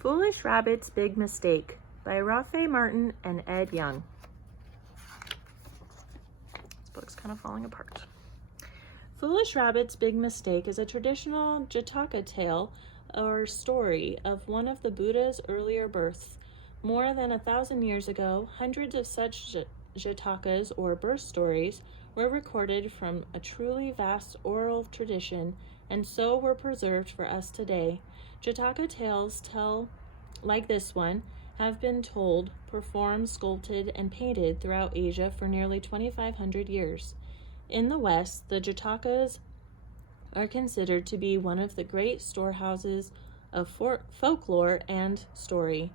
Foolish Rabbit's Big Mistake by Rafe Martin and Ed Young. This book's kind of falling apart. Foolish Rabbit's Big Mistake is a traditional Jataka tale or story of one of the Buddha's earlier births. More than 1,000 years ago, hundreds of such Jatakas or birth stories were recorded from a truly vast oral tradition and so were preserved for us today. Jataka tales like this one have been told, performed, sculpted, and painted throughout Asia for nearly 2,500 years. In the West, the Jatakas are considered to be one of the great storehouses of folklore and story.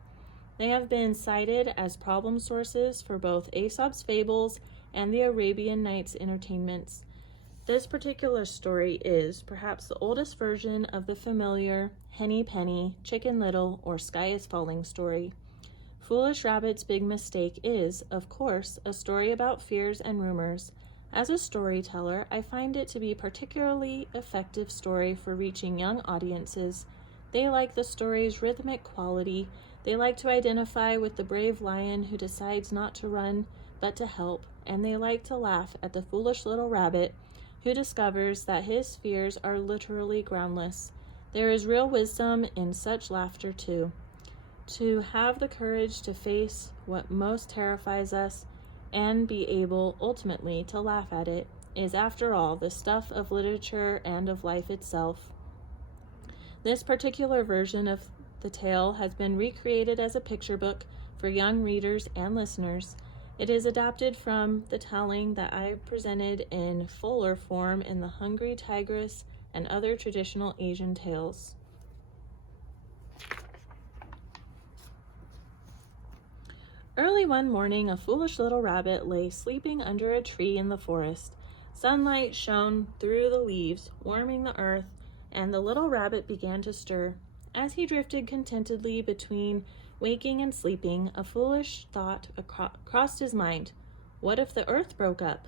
They have been cited as problem sources for both Aesop's fables and the Arabian Nights entertainments. This particular story is perhaps the oldest version of the familiar Henny Penny, Chicken Little, or Sky is Falling story. Foolish Rabbit's Big Mistake is, of course, a story about fears and rumors. As a storyteller, I find it to be a particularly effective story for reaching young audiences. They like the story's rhythmic quality. They like to identify with the brave lion who decides not to run, but to help, and they like to laugh at the foolish little rabbit who discovers that his fears are literally groundless. There is real wisdom in such laughter, too. To have the courage to face what most terrifies us and be able, ultimately, to laugh at it is, after all, the stuff of literature and of life itself. This particular version of the tale has been recreated as a picture book for young readers and listeners. It is adapted from the telling that I presented in fuller form in The Hungry Tigress and Other Traditional Asian Tales. Early one morning, a foolish little rabbit lay sleeping under a tree in the forest. Sunlight shone through the leaves, warming the earth, and the little rabbit began to stir. As he drifted contentedly between waking and sleeping, a foolish thought crossed his mind. What if the earth broke up?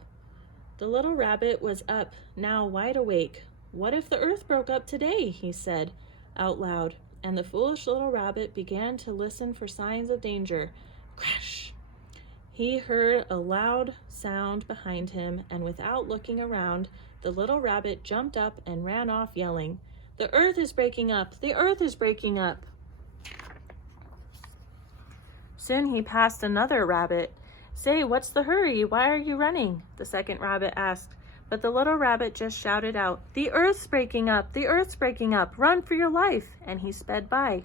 The little rabbit was up, now wide awake. What if the earth broke up today? He said out loud, and the foolish little rabbit began to listen for signs of danger. Crash! He heard a loud sound behind him, and without looking around, the little rabbit jumped up and ran off yelling, "The earth is breaking up! The earth is breaking up!" Soon he passed another rabbit. "Say, what's the hurry? Why are you running?" the second rabbit asked. But the little rabbit just shouted out, "The earth's breaking up! The earth's breaking up! Run for your life!" And he sped by.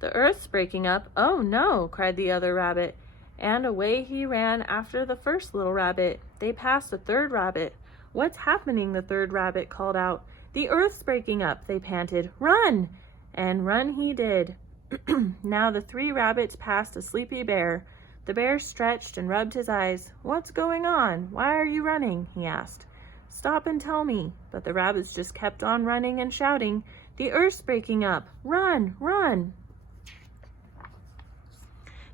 "The earth's breaking up? Oh no!" cried the other rabbit. And away he ran after the first little rabbit. They passed the third rabbit. "What's happening?" the third rabbit called out. "The earth's breaking up!" they panted. "Run!" And run he did. Now the three rabbits passed a sleepy bear. The bear stretched and rubbed his eyes. "What's going on? Why are you running?" he asked. "Stop and tell me." But the rabbits just kept on running and shouting, "The earth's breaking up! Run! Run!"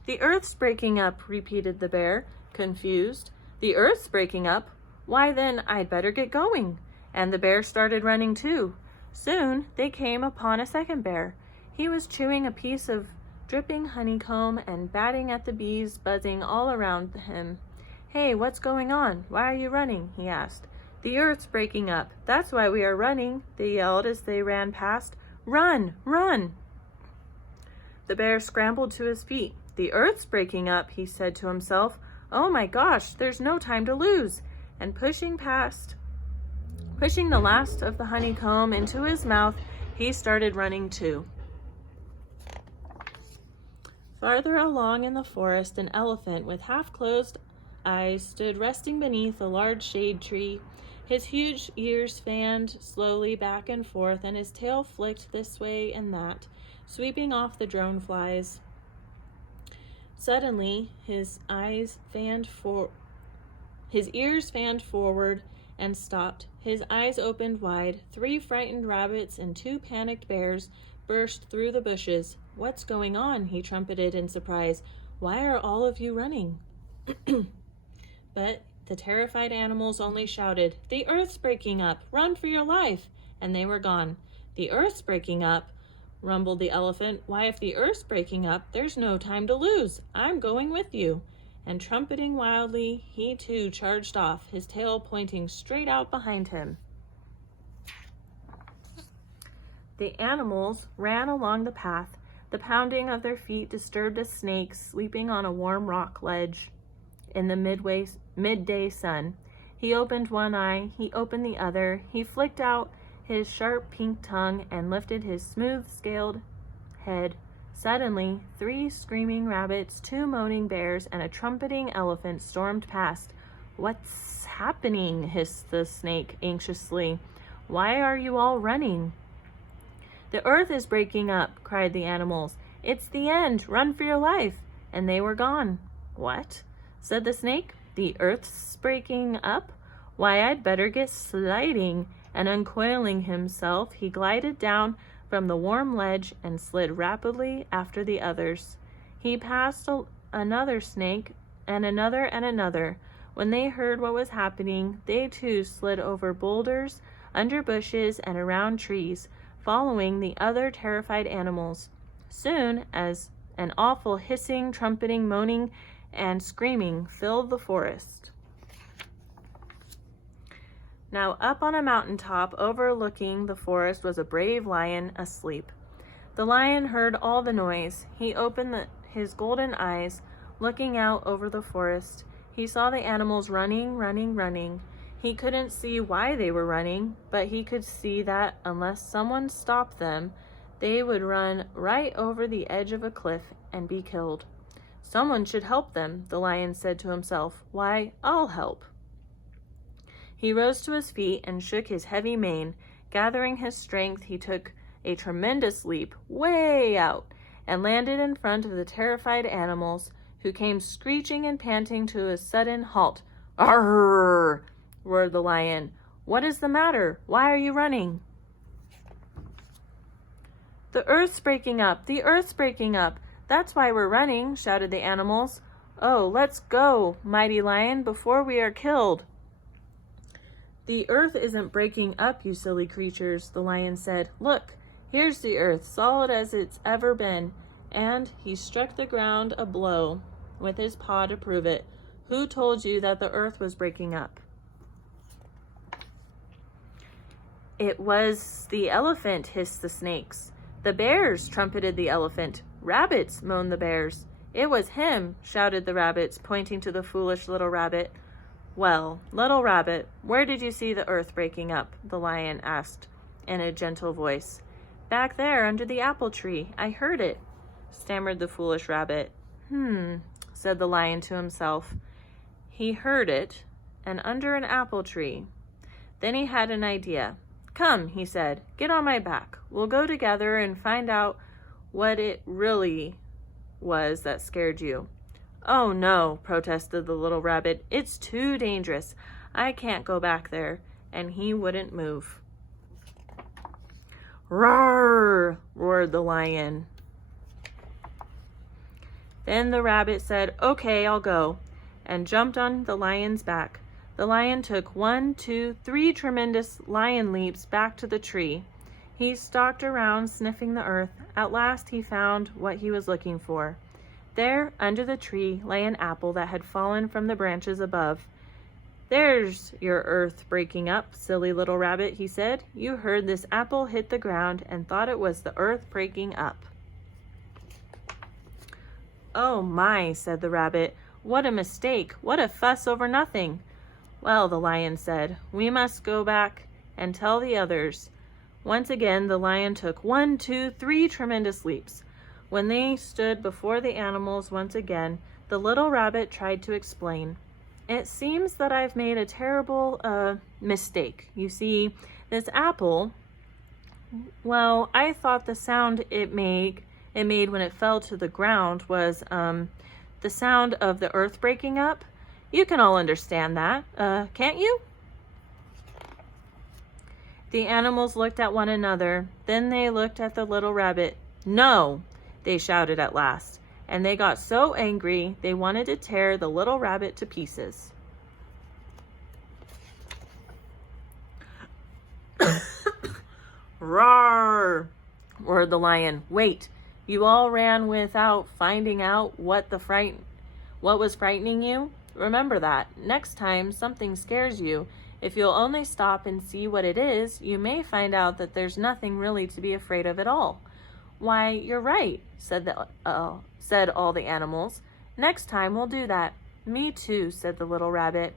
"The earth's breaking up," repeated the bear, confused. "The earth's breaking up? Why then, I'd better get going." And the bear started running too. Soon they came upon a second bear. He was chewing a piece of dripping honeycomb and batting at the bees buzzing all around him. "Hey, what's going on? Why are you running?" he asked. "The earth's breaking up. That's why we are running," they yelled as they ran past. "Run! Run!" The bear scrambled to his feet. "The earth's breaking up," he said to himself. "Oh my gosh, there's no time to lose." And pushing the last of the honeycomb into his mouth, he started running too. Farther along in the forest, an elephant with half-closed eyes stood resting beneath a large shade tree. His huge ears fanned slowly back and forth, and his tail flicked this way and that, sweeping off the drone flies. Suddenly, his ears fanned forward and stopped. His eyes opened wide. 3 frightened rabbits and 2 panicked bears burst through the bushes. "What's going on?" he trumpeted in surprise. "Why are all of you running?" But the terrified animals only shouted, "The earth's breaking up! Run for your life!" And they were gone. "The earth's breaking up? rumbled the elephant. "Why, if the earth's breaking up, there's no time to lose. I'm going with you." And trumpeting wildly, he too charged off, his tail pointing straight out behind him. The animals ran along the path. The pounding of their feet disturbed a snake sleeping on a warm rock ledge in the midday sun. He opened one eye, he opened the other, he flicked out his sharp pink tongue and lifted his smooth-scaled head. Suddenly, 3 screaming rabbits, 2 moaning bears, and a trumpeting elephant stormed past. "What's happening?" hissed the snake anxiously. "Why are you all running?" "The earth is breaking up," cried the animals. "It's the end. Run for your life." And they were gone. "What?" said the snake. "The earth's breaking up? Why, I'd better get sliding." And uncoiling himself, he glided down from the warm ledge and slid rapidly after the others. He passed another snake and another and another. When they heard what was happening, they too slid over boulders, under bushes, and around trees, following the other terrified animals. Soon as an awful hissing, trumpeting, moaning, and screaming filled the forest. Now up on a mountaintop overlooking the forest was a brave lion asleep. The lion heard all the noise. He opened his golden eyes, looking out over the forest. He saw the animals running, running, running. He couldn't see why they were running, but he could see that unless someone stopped them, they would run right over the edge of a cliff and be killed. "Someone should help them," the lion said to himself. "Why, I'll help." He rose to his feet and shook his heavy mane. Gathering his strength, he took a tremendous leap way out and landed in front of the terrified animals, who came screeching and panting to a sudden halt. "Arrrr!" roared the lion. "What is the matter? Why are you running?" "The earth's breaking up! The earth's breaking up! That's why we're running!" shouted the animals. "Oh, let's go, mighty lion, before we are killed." "The earth isn't breaking up, you silly creatures," the lion said. "Look, here's the earth, solid as it's ever been." And he struck the ground a blow with his paw to prove it. "Who told you that the earth was breaking up?" "It was the elephant," hissed the snakes. "The bears," trumpeted the elephant. "Rabbits," moaned the bears. "It was him," shouted the rabbits, pointing to the foolish little rabbit. "Well, little rabbit, where did you see the earth breaking up?" the lion asked in a gentle voice. "Back there under the apple tree. I heard it," stammered the foolish rabbit. Said the lion to himself. He heard it, and under an apple tree. Then he had an idea. "Come," he said, "get on my back. We'll go together and find out what it really was that scared you." "Oh, no," protested the little rabbit. "It's too dangerous. I can't go back there." And he wouldn't move. "Roar!" roared the lion. Then the rabbit said, "Okay, I'll go," and jumped on the lion's back. The lion took 1, 2, 3 tremendous lion leaps back to the tree. He stalked around, sniffing the earth. At last he found what he was looking for. There, under the tree, lay an apple that had fallen from the branches above. "There's your earth breaking up, silly little rabbit," he said. "You heard this apple hit the ground and thought it was the earth breaking up." "Oh my," said the rabbit. "What a mistake! What a fuss over nothing!" "Well," the lion said, "we must go back and tell the others." Once again, the lion took 1, 2, 3 tremendous leaps. When they stood before the animals once again, the little rabbit tried to explain. "It seems that I've made a terrible mistake. You see, this apple, well, I thought the sound it made when it fell to the ground was the sound of the earth breaking up. You can all understand that, can't you?" The animals looked at one another. Then they looked at the little rabbit. "No!" they shouted at last, and they got so angry they wanted to tear the little rabbit to pieces. "Roar!" roared the lion. "Wait! You all ran without finding out what was frightening you? Remember that. Next time something scares you, if you'll only stop and see what it is, you may find out that there's nothing really to be afraid of at all." "Why, you're right," said all the animals. "Next time we'll do that." "Me too," said the little rabbit.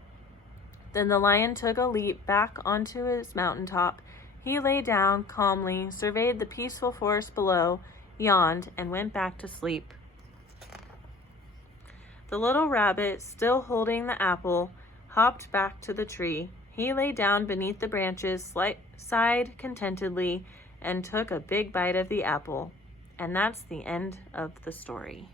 Then the lion took a leap back onto his mountaintop. He lay down calmly, surveyed the peaceful forest below, yawned, and went back to sleep. The little rabbit, still holding the apple, hopped back to the tree. He lay down beneath the branches, sighed contentedly, and took a big bite of the apple. And that's the end of the story.